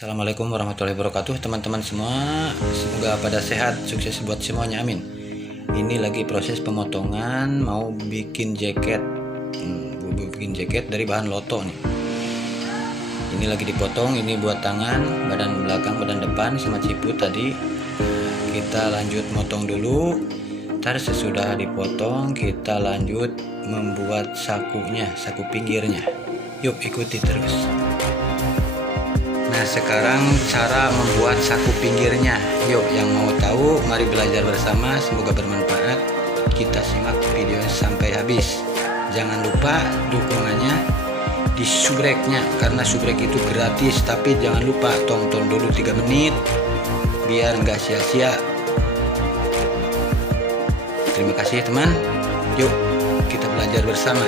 Assalamualaikum warahmatullahi wabarakatuh teman-teman semua. Semoga pada sehat, sukses buat semuanya, amin. Ini lagi proses pemotongan, mau bikin jaket. Bikin jaket dari bahan loto nih. Ini lagi dipotong, ini buat tangan, badan belakang, badan depan sama ciput tadi. Kita lanjut motong dulu. Ntar sesudah dipotong kita lanjut membuat sakunya, saku pinggirnya. Yuk ikuti terus. Nah, sekarang cara membuat saku pinggirnya. Yuk, yang mau tahu mari belajar bersama, semoga bermanfaat. Kita simak video sampai habis. Jangan lupa dukungannya di subreknya, karena subrek itu gratis. Tapi jangan lupa tonton dulu 3 menit biar nggak sia-sia. Terima kasih teman. Yuk kita belajar bersama.